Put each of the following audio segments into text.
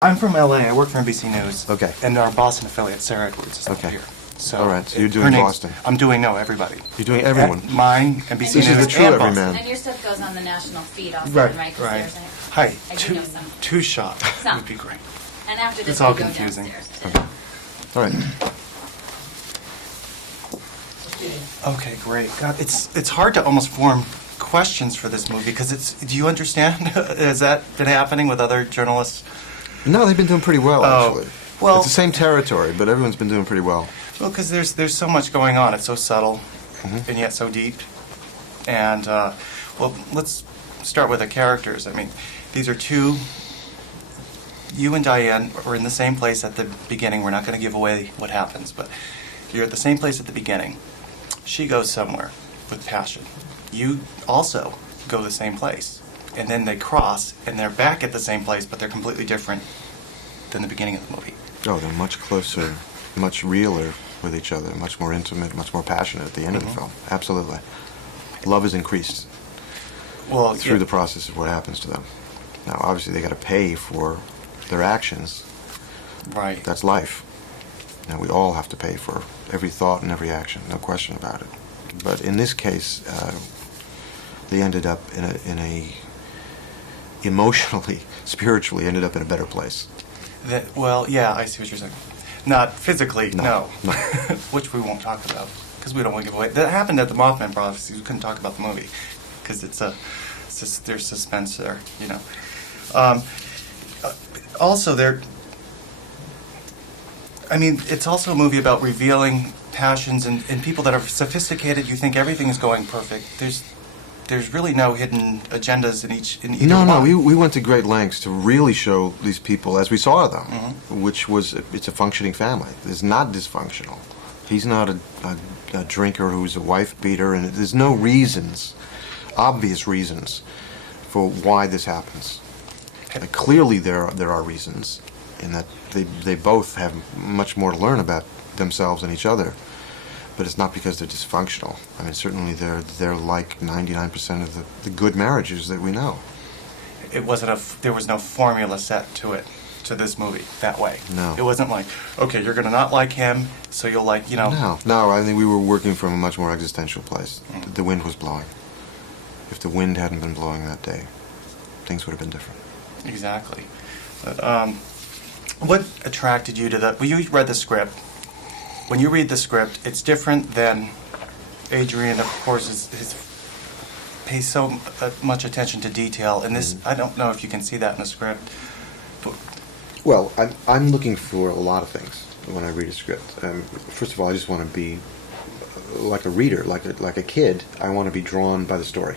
I'm from LA. I work for NBC News. Okay. And our Boston affiliate, Sarah Edwards, is Okay. here. So All right, so you're her doing name's- Boston. I'm doing, no, everybody. You're doing everyone. Mine, NBC This News, is the true and everyman. Boston. And your stuff goes on the national feed also, Right, right? 'Cause right. there's a- Hi, I do know some. two shots Some. would be great. And after this, It's all we go confusing. downstairs. Okay. All right. Okay, great. God, it's hard to almost form questions for this movie because it's. Do you understand? Has that been happening with other journalists? No, they've been doing pretty well, Oh, actually. well- It's the same territory, but everyone's been doing pretty well. Well, because there's so much going on. It's so subtle and yet so deep. And well, let's start with the characters. I mean, these are two. You and Diane are in the same place at the beginning. We're not going to give away what happens, but you're at the same place at the beginning. She goes somewhere with passion. You also go the same place. And then they cross, and they're back at the same place, but they're completely different than the beginning of the movie. Oh, they're much closer, much realer with each other, much more intimate, much more passionate at the end of the film. Absolutely. Love is increased Well, through yeah, the process of what happens to them. Now, obviously, they got to pay for their actions. right. That's life. Now, we all have to pay for every thought and every action, no question about it. But in this case, they ended up in a emotionally, spiritually, ended up in a better place. Well, yeah, I see what you're saying. Not physically, no. No. Which we won't talk about because we don't want to give away. That happened at the Mothman Prophecy. We couldn't talk about the movie because there's suspense there, you know. Also, it's also a movie about revealing passions and people that are sophisticated. You think everything is going perfect. There's really no hidden agendas in either No, one. we went to great lengths to really show these people as we saw them, which was, it's a functioning family. It's not dysfunctional. He's not a drinker who's a wife beater, and there's no reasons, obvious reasons, for why this happens. Clearly there are reasons, in that they both have much more to learn about themselves and each other. But it's not because they're dysfunctional. I mean, certainly they're like 99% of the good marriages that we know. It wasn't there was no formula set to this movie that way. No. It wasn't like, okay, you're gonna not like him, so you'll like, you know. No, I think we were working from a much more existential place. The wind was blowing. If the wind hadn't been blowing that day, things would have been different. Exactly. But, what attracted you to that? Well, you read the script. When you read the script, it's different than Adrian, of course, pays so much attention to detail. And this, I don't know if you can see that in the script. But, Well, I'm looking for a lot of things when I read a script. First of all, I just want to be like a reader, like a kid. I want to be drawn by the story.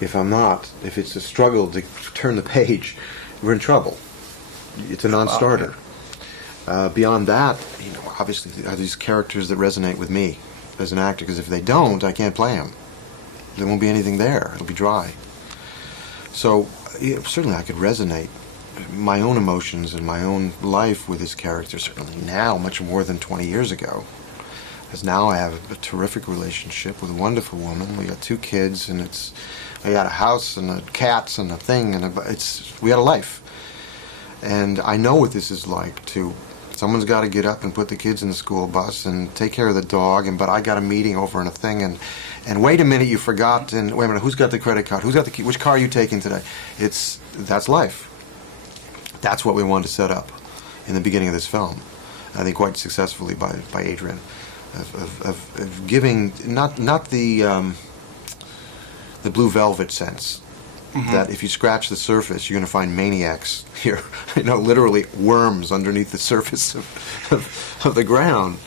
If I'm not, if it's a struggle to turn the page, we're in trouble. It's a non-starter. Beyond that, obviously, are these characters that resonate with me as an actor? Because if they don't, I can't play them. There won't be anything there. It'll be dry. So certainly I could resonate my own emotions and my own life with this character, certainly now, much more than 20 years ago. Because now I have a terrific relationship with a wonderful woman. We got 2 kids, and I got a house and cats and a thing, and we got a life. And I know what this is like to, someone's got to get up and put the kids in the school bus and take care of the dog, but I got a meeting over in a thing, and wait a minute, you forgot, and wait a minute, who's got the credit card? Who's got the key? Which car are you taking today? That's life. That's what we wanted to set up in the beginning of this film. I think quite successfully by Adrian, of giving not the blue velvet sense. That if you scratch the surface, you're going to find maniacs here, literally worms underneath the surface of the ground.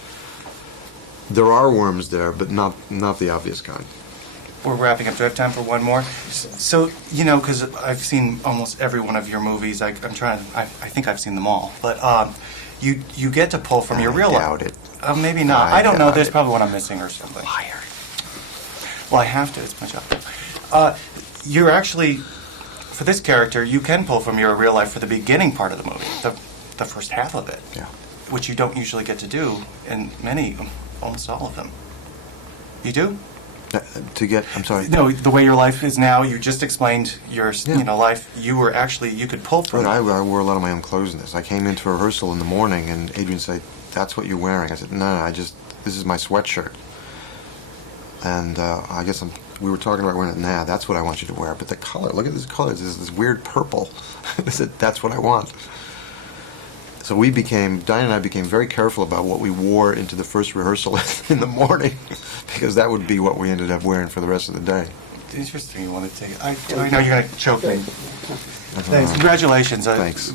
There are worms there, but not the obvious kind. we're wrapping up. Do I have time for one more? So, because I've seen almost every one of your movies. I think I've seen them all. But you get to pull from your real life. I doubt it. Maybe not. I don't know. doubt There's it. probably one I'm missing or something. Liar. Well, I have to. It's my job. You're actually, for this character, you can pull from your real life for the beginning part of the movie, the first half of it, Yeah. which you don't usually get to do in almost all of them. You do? I'm sorry. No, the way your life is now, you just explained your, Yeah. life. You were actually, you could pull from Right, it. I wore a lot of my own clothes in this. I came into rehearsal in the morning, and Adrian said, "That's what you're wearing." I said, "No, this is my sweatshirt." And I guess we were talking about wearing it now. That's what I want you to wear. But the color, look at this color. This weird purple. I said, "That's what I want." So Diane and I became very careful about what we wore into the first rehearsal in the morning, because that would be what we ended up wearing for the rest of the day. Interesting you want to take it. I know you're going to choke me. Thanks. Congratulations. Thanks.